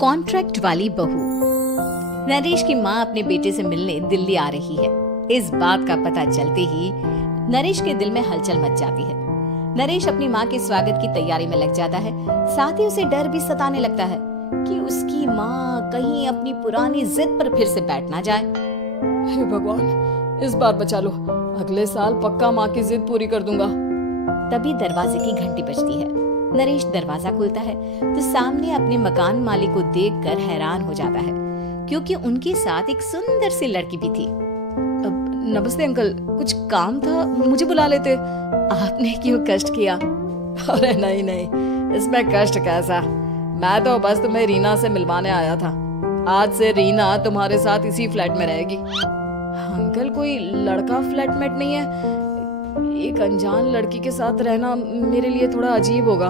Contract वाली बहू। नरेश की माँ अपने बेटे से मिलने दिल्ली आ रही है। इस बात का पता चलते ही नरेश के दिल में हलचल मच जाती है। नरेश अपनी माँ के स्वागत की तैयारी में लग जाता है। साथ ही उसे डर भी सताने लगता है कि उसकी माँ कहीं अपनी पुरानी जिद पर फिर से बैठ ना जाए। हे भगवान, इस बार बचा लो, अगले साल पक्का माँ की जिद पूरी कर दूंगा। तभी दरवाजे की घंटी बजती है। नरेश दरवाजा खोलता है तो सामने अपने मकान मालिक को देखकर हैरान हो जाता है, क्योंकि उनके साथ एक सुंदर सी लड़की भी थी। नमस्ते अंकल, कुछ काम था, मुझे बुला लेते। आपने क्यों कष्ट किया? अरे नहीं नहीं, इसमें कष्ट कैसा, मैं तो बस तुम्हें रीना से मिलवाने आया था। आज से रीना तुम्हारे साथ इसी फ्लैट में रहेगी। अंकल, कोई लड़का फ्लैटमेट नहीं है? एक अनजान लड़की के साथ रहना मेरे लिए थोड़ा अजीब होगा।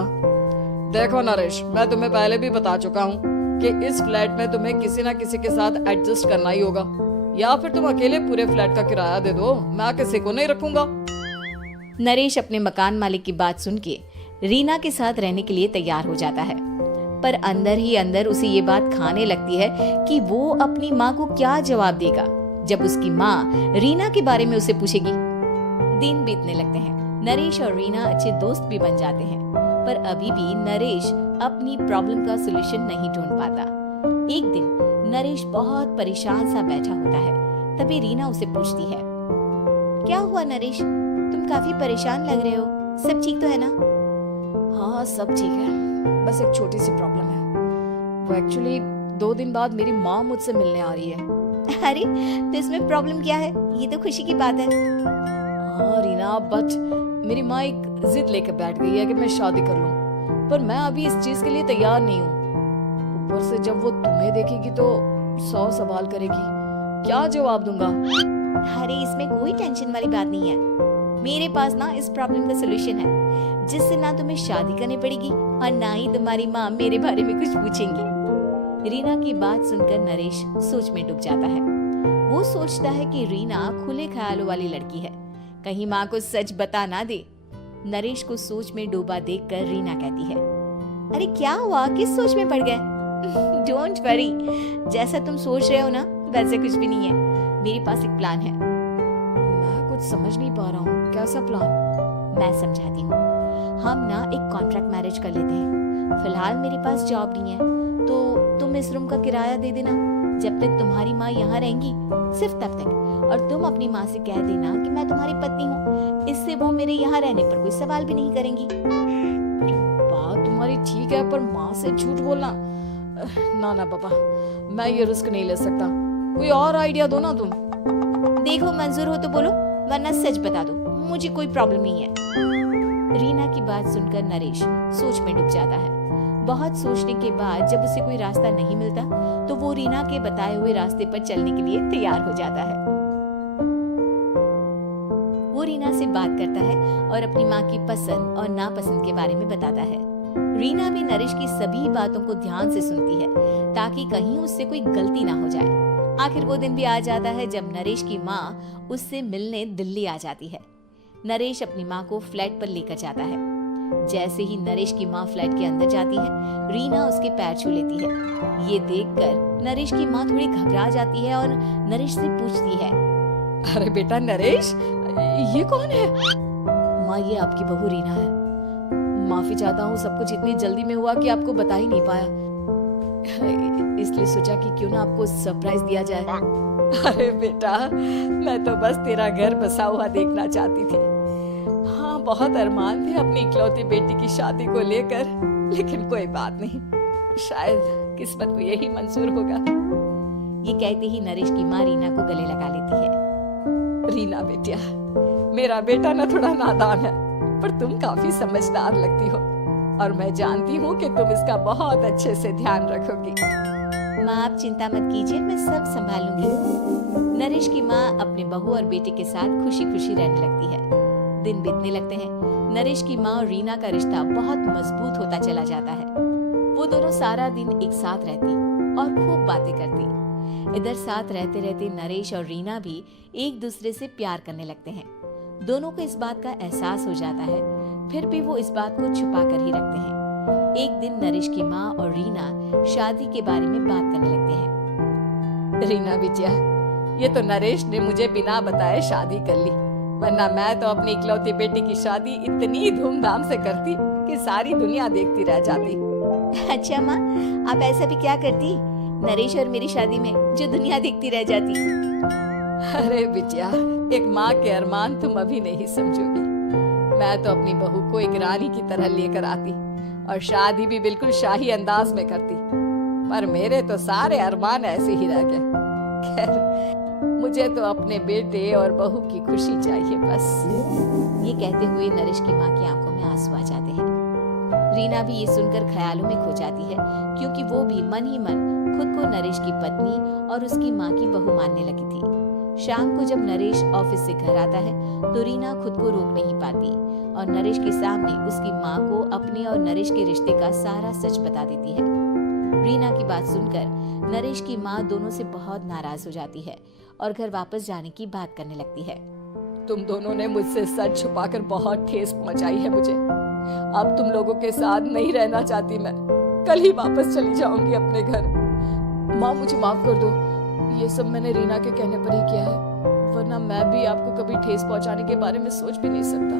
देखो नरेश, मैं तुम्हें पहले भी बता चुका हूँ कि इस फ्लैट में तुम्हें किसी ना किसी के साथ एडजस्ट करना ही होगा, या फिर तुम अकेले पूरे फ्लैट का किराया दे दो, मैं किसी को नहीं रखूंगा। नरेश अपने मकान मालिक की बात सुन के रीना के साथ रहने के लिए तैयार हो जाता है, पर अंदर ही अंदर उसे ये बात खाने लगती है कि वो अपनी माँ को क्या जवाब देगा जब उसकी माँ रीना के बारे में उसे पूछेगी। दिन बीतने लगते हैं। नरेश और रीना अच्छे दोस्त भी बन जाते हैं, पर अभी भी नरेश अपनी प्रॉब्लम का सलूशन नहीं ढूंढ पाता। एक दिन नरेश बहुत परेशान सा बैठा होता है। तभी रीना उसे पूछती है, क्या हुआ नरेश, तुम काफी परेशान लग रहे हो, सब ठीक तो है ना? हाँ सब ठीक है, बस एक छोटी सी प्रॉब्लम है। वो एक्चुअली 2 दिन बाद मेरी माँ मुझसे मिलने आ रही है। अरे तो इसमें प्रॉब्लम क्या है, ये तो खुशी की बात है। हाँ रीना, बट मेरी माँ एक जिद लेकर बैठ गई है कि मैं शादी कर लूं, पर मैं अभी इस चीज के लिए तैयार नहीं हूँ। ऊपर से जब वो तुम्हें देखेगी तो 100 सवाल करेगी, क्या जवाब दूंगा? अरे इसमें कोई टेंशन वाली बात नहीं है, मेरे पास ना इस प्रॉब्लम का सलूशन है, जिससे ना तुम्हें शादी करनी पड़ेगी और ना ही तुम्हारी माँ मेरे बारे में कुछ पूछेंगी। रीना की बात सुनकर नरेश सोच में डूब जाता है। वो सोचता है कि रीना खुले ख्यालों वाली लड़की है, कहीं माँ को सच बता ना दे। नरेश को सोच में डूबा देखकर रीना कहती है, अरे क्या हुआ, किस सोच में पड़ गए? डोंट वरी, जैसा तुम सोच रहे हो ना वैसे कुछ भी नहीं है, मेरे पास एक प्लान है। मैं कुछ समझ नहीं पा रहा हूँ, कैसा प्लान? मैं समझाती हूँ। हम ना एक कॉन्ट्रैक्ट मैरिज कर लेते हैं। फिलहाल मेरे पास जॉब नहीं है, तो तुम इस रूम का किराया दे देना जब तक तुम्हारी माँ यहाँ रहेंगी, सिर्फ तब तक। और तुम अपनी माँ से कह देना कि मैं तुम्हारी पत्नी हूँ, इससे वो मेरे यहाँ रहने पर कोई सवाल भी नहीं करेंगी। बात तुम्हारी ठीक है, पर माँ से झूठ बोलना, ना ना पापा, मैं ये रिस्क नहीं ले सकता। कोई और आइडिया दो ना तुम। देखो मंजूर हो तो बोलो, वरना सच बता दो, मुझे कोई प्रॉब्लम नहीं है। रीना की बात सुनकर नरेश सोच में डूब जाता है। बहुत सोचने के बाद जब उसे कोई रास्ता नहीं मिलता तो वो रीना के बताए हुए रास्ते पर चलने के लिए तैयार हो जाता है। वो रीना से बात करता है और अपनी माँ की पसंद और नापसंद के बारे में बताता है। रीना भी नरेश की सभी बातों को ध्यान से सुनती है, ताकि कहीं उससे कोई गलती ना हो जाए। आखिर वो दिन भी आ जाता है जब नरेश की माँ उससे मिलने दिल्ली आ जाती है। नरेश अपनी माँ को फ्लैट पर लेकर जाता है। जैसे ही नरेश की माँ फ्लैट के अंदर जाती है, रीना उसके पैर छू लेती है। ये देखकर नरेश की माँ थोड़ी घबरा जाती है और नरेश से पूछती है, अरे बेटा नरेश, ये कौन है? माँ, ये आपकी बहू रीना है। माफी चाहता हूँ, सब कुछ इतनी जल्दी में हुआ कि आपको बता ही नहीं पाया, इसलिए सोचा कि क्यों ना आपको सरप्राइज दिया जाए। अरे बेटा, मैं तो बस तेरा घर बसा हुआ देखना चाहती थी। हाँ, बहुत अरमान थे अपनी इकलौती बेटी की शादी को लेकर, लेकिन कोई बात नहीं, शायद किस्मत को यही मंजूर होगा। ये कहते ही नरेश की माँ रीना को गले लगा लेती है। रीना बेटिया, मेरा बेटा ना थोड़ा नादान है, पर तुम काफी समझदार लगती हो, और मैं जानती हूँ कि तुम इसका बहुत अच्छे से ध्यान रखोगी। माँ, आप चिंता मत कीजिए, मैं सब संभालूंगी। नरेश की माँ अपने बहू और बेटे के साथ खुशी खुशी रहने लगती है। दिन बीतने लगते हैं। नरेश की माँ और रीना का रिश्ता बहुत मजबूत होता चला जाता है। वो दोनों सारा दिन एक साथ रहती और खूब बातें करती। इधर साथ रहते रहते नरेश और रीना भी एक दूसरे से प्यार करने लगते हैं। दोनों को इस बात का एहसास हो जाता है, फिर भी वो इस बात को छुपा कर ही रखते हैं। एक दिन नरेश की माँ और रीना शादी के बारे में बात करने लगते हैं। रीना बिटिया, ये तो नरेश ने मुझे बिना बताए शादी कर ली, वरना मैं तो अपनी इकलौती बेटी की शादी इतनी धूमधाम से करती कि सारी दुनिया देखती रह जाती। अच्छा माँ, आप ऐसा भी क्या करती नरेश और मेरी शादी में जो दुनिया देखती रह जाती? अरे बिटिया, एक माँ के अरमान तुम अभी नहीं समझोगी। मैं तो अपनी बहू को एक रानी की तरह लेकर आती और शादी भी बिल्कुल शाही अंदाज में करती, पर मेरे तो सारे अरमान ऐसे ही रह गए। खैर, मुझे तो अपने बेटे और बहू की खुशी चाहिए बस। ये कहते हुए नरेश की माँ की आंखों में आंसू आ जाते हैं। रीना भी ये सुनकर ख्यालों में खो जाती है, क्योंकि वो भी मन ही मन खुद को नरेश की पत्नी और उसकी माँ की बहू मानने लगी थी। शाम को जब नरेश ऑफिस से घर आता है तो रीना खुद को रोक नहीं पाती और नरेश के सामने उसकी माँ को अपने और नरेश के रिश्ते का सारा सच बता देती है। रीना की बात सुनकर नरेश की माँ दोनों से बहुत नाराज हो जाती है और घर वापस जाने की बात करने लगती है। तुम दोनों ने मुझसे सच छुपाकर बहुत ठेस पहुंचाई है मुझे। अब तुम लोगों के साथ नहीं रहना चाहती मैं, कल ही वापस चली जाऊंगी अपने घर। माँ, मुझे माफ कर दो, ये सब मैंने रीना के कहने पर ही किया है, वरना मैं भी आपको कभी ठेस पहुंचाने के बारे में सोच भी नहीं सकता।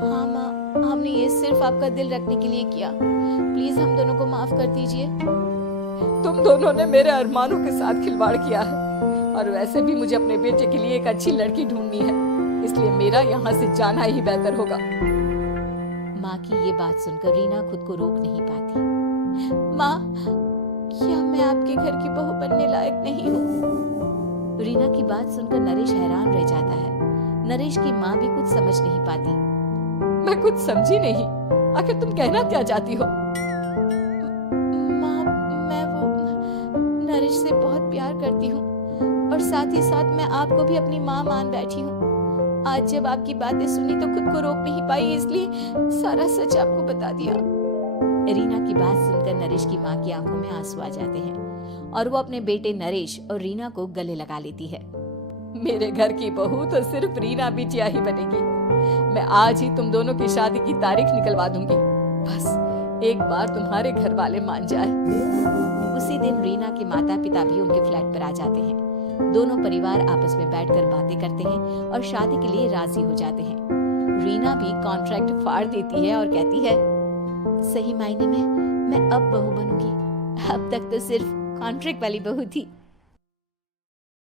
हाँ माँ, हमने ये सिर्फ आपका दिल रखने के लिए किया, प्लीज हम दोनों को माफ कर दीजिए। तुम दोनों ने मेरे अरमानों के साथ खिलवाड़ किया है, और वैसे भी मुझे अपने बेटे के लिए एक अच्छी लड़की ढूंढनी है, इसलिए मेरा यहाँ से जाना ही बेहतर होगा। माँ की ये बात सुनकर रीना खुद को रोक नहीं पाती। माँ, क्या मैं आपके घर की बहू बनने लायक नहीं हूँ? रीना की बात सुनकर नरेश हैरान रह जाता है। नरेश की माँ भी कुछ समझ नहीं पाती। मैं कुछ समझी नहीं, आखिर तुम कहना क्या चाहती हो? माँ, मैं वो नरेश से बहुत प्यार करती हूँ और साथ ही साथ मैं आपको भी अपनी माँ मान बैठी हूँ। आज जब आपकी बातें सुनी तो खुद को रोक नहीं पाई, इसलिए सारा सच आपको बता दिया। रीना की बात सुनकर नरेश की माँ की आंखों में आंसू आ जाते हैं और वो अपने बेटे नरेश और रीना को गले लगा लेती है। मेरे घर की बहू तो सिर्फ रीना बिटिया ही बनेगी। मैं आज ही तुम दोनों की शादी की तारीख निकलवा दूंगी, बस एक बार तुम्हारे घर वाले मान जाए। उसी दिन रीना के माता पिता भी उनके फ्लैट पर आ जाते हैं। दोनों परिवार आपस में बैठकर बातें करते हैं और शादी के लिए राजी हो जाते हैं। रीना भी कॉन्ट्रैक्ट फाड़ देती है और कहती है, सही मायने में मैं अब बहू बनूंगी, अब तक तो सिर्फ कॉन्ट्रैक्ट वाली बहू थी।